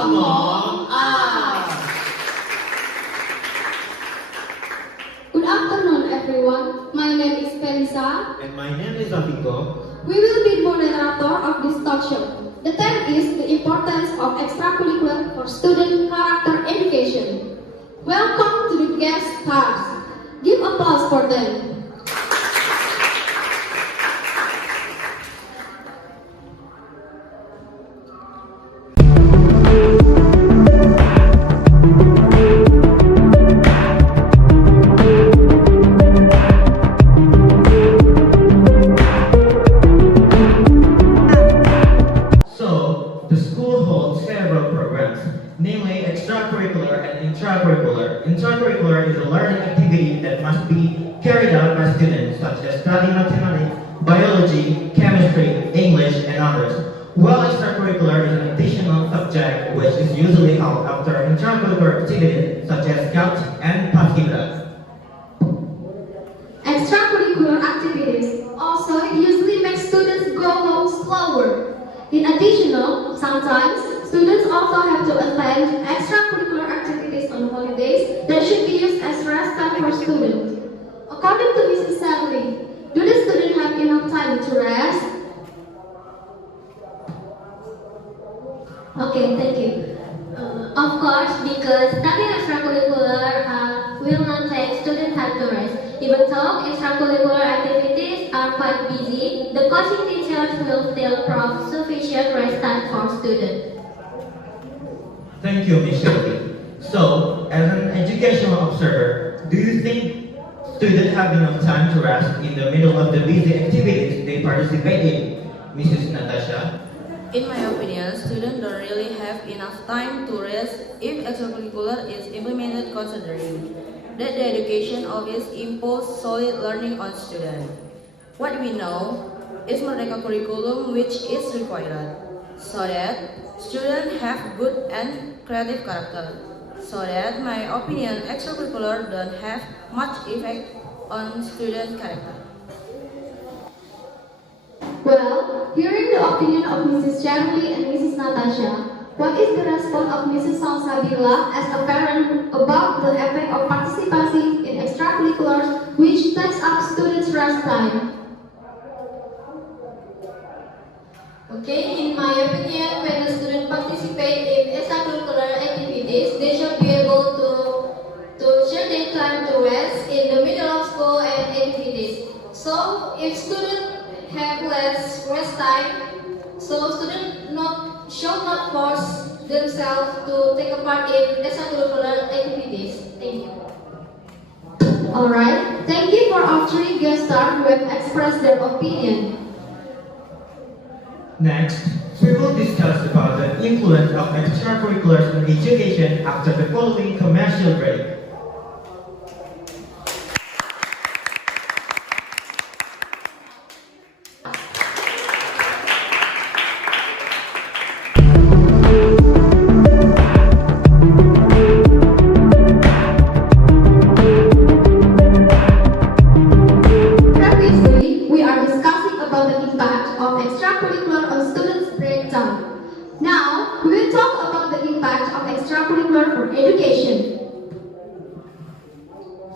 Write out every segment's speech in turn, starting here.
among us. Good afternoon, everyone. My name is Felisa. And my name is Afiko. We will be moderator of this talk show. The theme is the importance of extracurricular for student character education. Welcome to the guest stars. Give applause for them. Namely, extracurricular and intracurricular. Intracurricular is a learning activity that must be carried out by students, such as studying mathematics, biology, chemistry, English, and others. While extracurricular is an additional subject which is usually held after intracurricular activities, such as Scouts and Paskibra. Extracurricular activities also usually make students go home slower. In addition, sometimes students also have to attend extracurricular activities on holidays that should be used as rest time for students. According to Mrs. Sally, do the students have enough time to rest? Okay, thank you. Of course, because studying extracurricular will not take student time to rest. Even though extracurricular activities are quite busy, the coaching teachers will still provide sufficient rest time for students. Thank you, Ms. Shelby. So, as an educational observer, do you think students have enough time to rest in the middle of the busy activities they participate in? Mrs. Natasha? In my opinion, students don't really have enough time to rest if extracurricular is implemented, considering that the education always imposes solid learning on students. What we know is Merdeka curriculum which is required, so that students have good and creative character. So that my opinion, extracurricular don't have much effect on student character. Well, hearing the opinion of Mrs. Charlie and Mrs. Natasha, what is the response of Mrs. Salsabila as a parent about the effect of participating in extracurriculars which takes up students' rest time? Okay, in my opinion, when the students participate in extracurricular activities, they should be able to share their time to rest in the middle of school and activities. So, if students have less rest time, so students should not force themselves to take a part in extracurricular activities. Thank you. Alright, thank you for our three guest stars who have expressed their opinion. Next, we will discuss about the influence of extracurriculars in education after the following commercial break. Previously, we are discussing about the impact of extracurricular on students' breakdown. Now, we will talk about the impact of extracurricular for education.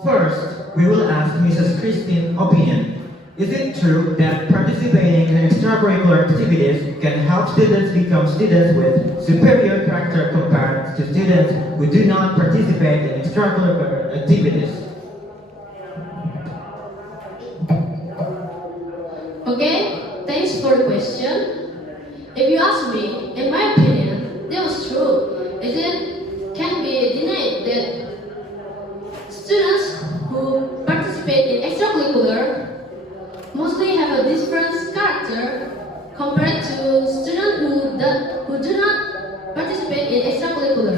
First, we will ask Mrs. Christine's opinion. Is it true that participating in extracurricular activities can help students become students with superior character compared to students who do not participate in extracurricular activities? Okay, thanks for the question. If you ask me, in my opinion, that was true. It can be denied that students who participate in extracurricular mostly have a different character compared to students who do not participate in extracurricular.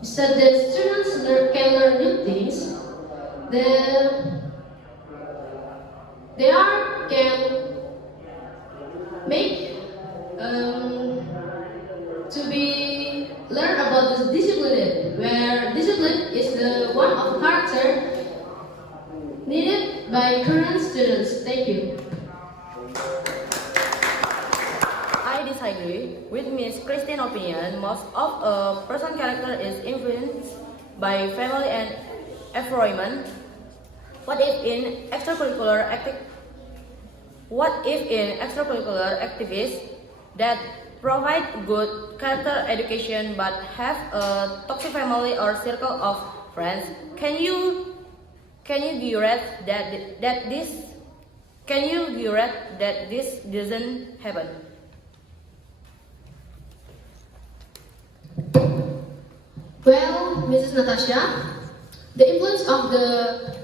So the students can learn new things. They can make to be learn about this discipline, where discipline is the one of character needed by current students. Thank you. I disagree. with Miss Christine's opinion, most of a person's character is influenced by family and environment. What if in extracurricular activities that provide good character education but have a toxic family or circle of friends? Can you guarantee that this doesn't happen? Well, Mrs. Natasha, the influence of the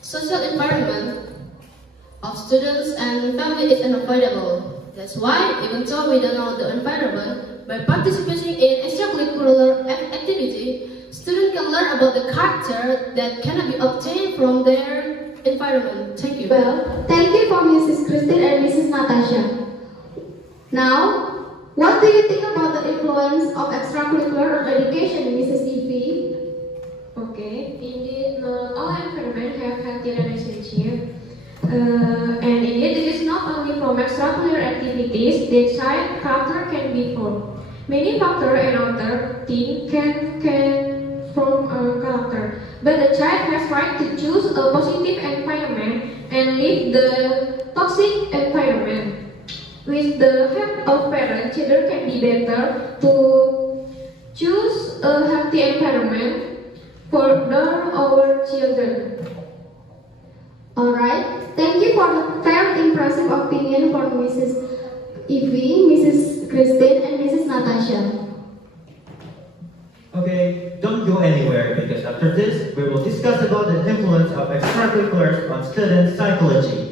social environment of students and family is unavoidable. That's why, even though we don't know the environment, by participating in extracurricular activity, students can learn about the character that cannot be obtained from their environment. Thank you. Well, thank you for Mrs. Christine and Mrs. Natasha. Now, what do you think about the influence of extracurricular on education, Mrs. Evie? Okay, indeed, not all environment have healthy relationship. And indeed, it is not only from extracurricular activities that child character can be formed. Many factors and other things can form a character. But the child has right to choose a positive environment and leave the toxic environment. With the help of parents, children can be better to choose a healthy environment for our children. Alright, thank you for the very impressive opinion from Mrs. Evie, Mrs. Christine, and Mrs. Natasha. Okay, don't go anywhere because after this, we will discuss about the influence of extracurriculars on student psychology.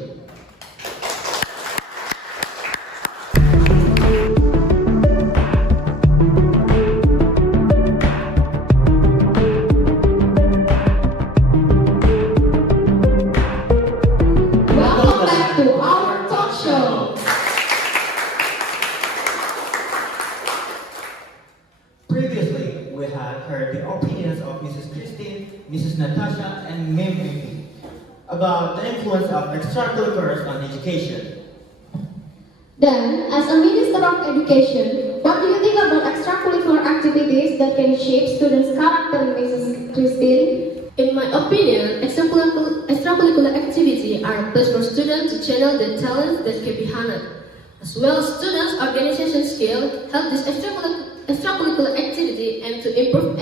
Welcome back to our talk show. Previously, we had heard the opinions of Mrs. Christine, Mrs. Natasha, and Mimi about the influence of extracurriculars on education. Then, as a Minister of Education, what do you think about extracurricular activities that can shape students' character, Mrs. Christine? In my opinion, extracurricular activities are a place for students to channel their talents that can be harnessed. As well as students' organization skills, help this extracurricular activity and to improve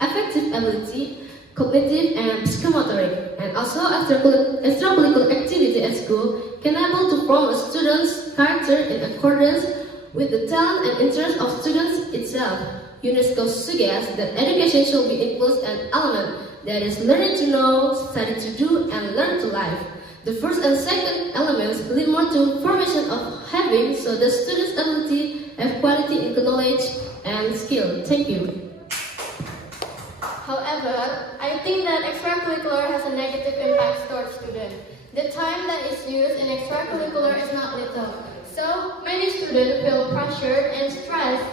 affective ability, cognitive and psychomotoric. And also extracurricular activity at school can able to form a student's character in accordance with the talent and interest of students itself. UNESCO suggests that education should be includes an element that is learning to know, study to do, and learn to live. The first and second elements lead more to formation of having, so the student's ability have quality in knowledge and skill. Thank you. However, I think that extracurricular has a negative impact towards students. The time that is used in extracurricular is not little. So, many students feel pressured and stressed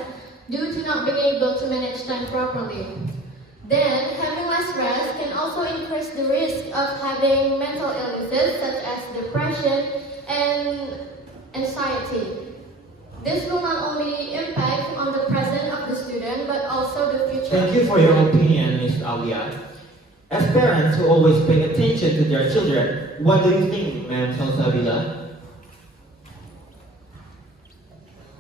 due to not being able to manage time properly. Then, having less rest can also increase the risk of having mental illnesses such as depression and anxiety. This will not only impact on the present of the student, but also the future. Thank you for your opinion, Ms. Alia. As parents who always pay attention to their children, what do you think, Ma'am Salsabila?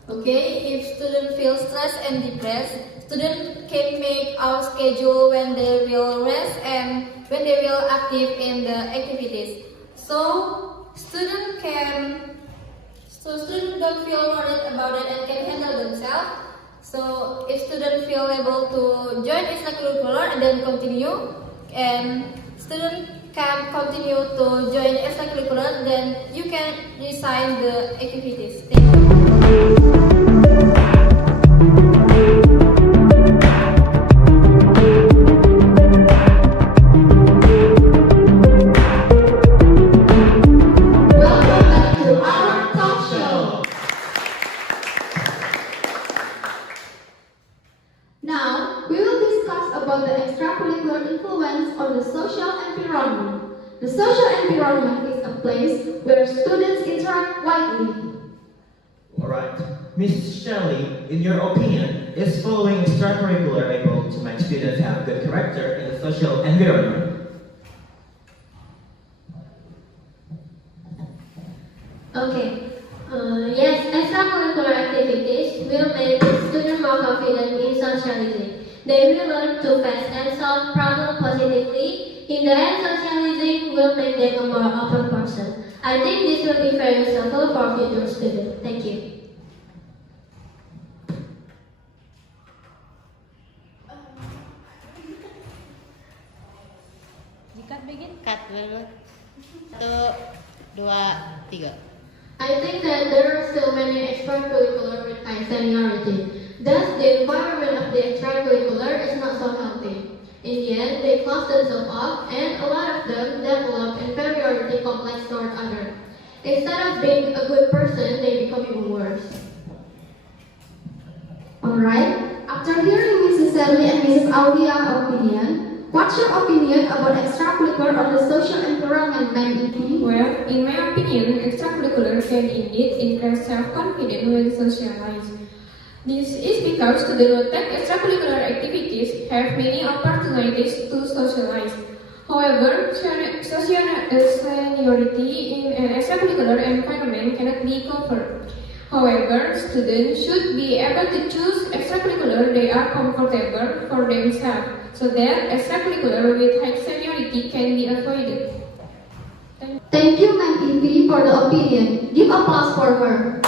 Okay, if students feel stressed and depressed, students can make our schedule when they will rest and when they will active in the activities. So students don't feel worried about it and can handle themselves. So if students feel able to join extracurricular and then continue, and students can continue to join extracurricular, then you can resign the activities. Thank you. Now, we will discuss about the extracurricular influence on the social environment. The social environment is a place where students interact widely. Alright. Ms. Shelley, in your opinion, is following extracurricular able to make students have good character in the social environment? Okay. Yes, extracurricular activities will make students more confident in socializing. They will learn to face and solve problems positively. In the end, socializing will make them a more open person. I think this will be very useful for future students. Thank you. Cut dulu. 1, 2, 3. I think that there are still many extracurricular with high seniority. Thus, the environment of the extracurricular is not so healthy. In the end, they close themselves up, and a lot of them develop inferiority complex toward others. Instead of being a good person, they become even worse. Alright. After hearing Mrs. Sally and Mrs. Aulia's opinion, what's your opinion about extracurricular on the social environment, Ma'am Iti? Well, in my opinion, extracurricular can indeed increase self-confidence when socialized. This is because students who take extracurricular activities have many opportunities to socialize. However, seniority in an extracurricular environment cannot be covered. However, students should be able to choose extracurricular they are comfortable for themselves, so that extracurricular with high seniority can be avoided. Thank you, Ma'am Iti, for the opinion. Give applause for her.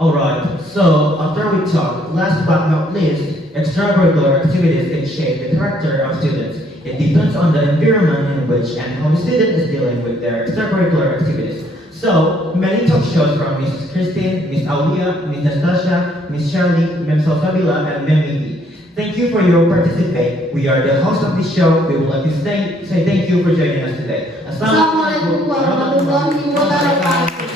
Alright, so after we talk, last but not least, extracurricular activities can shape the character of students. It depends on the environment in which and how the student is dealing with their extracurricular activities. So, many talk shows from Mrs. Christine, Miss Aulia, Miss Nastasia, Miss Shirley, Ms. Salsabila, and Ma'am Iti. Thank you for your participation. We are the host of this show. We would like to say thank you for joining us today. Assalamualaikum warahmatullahi wabarakatuh.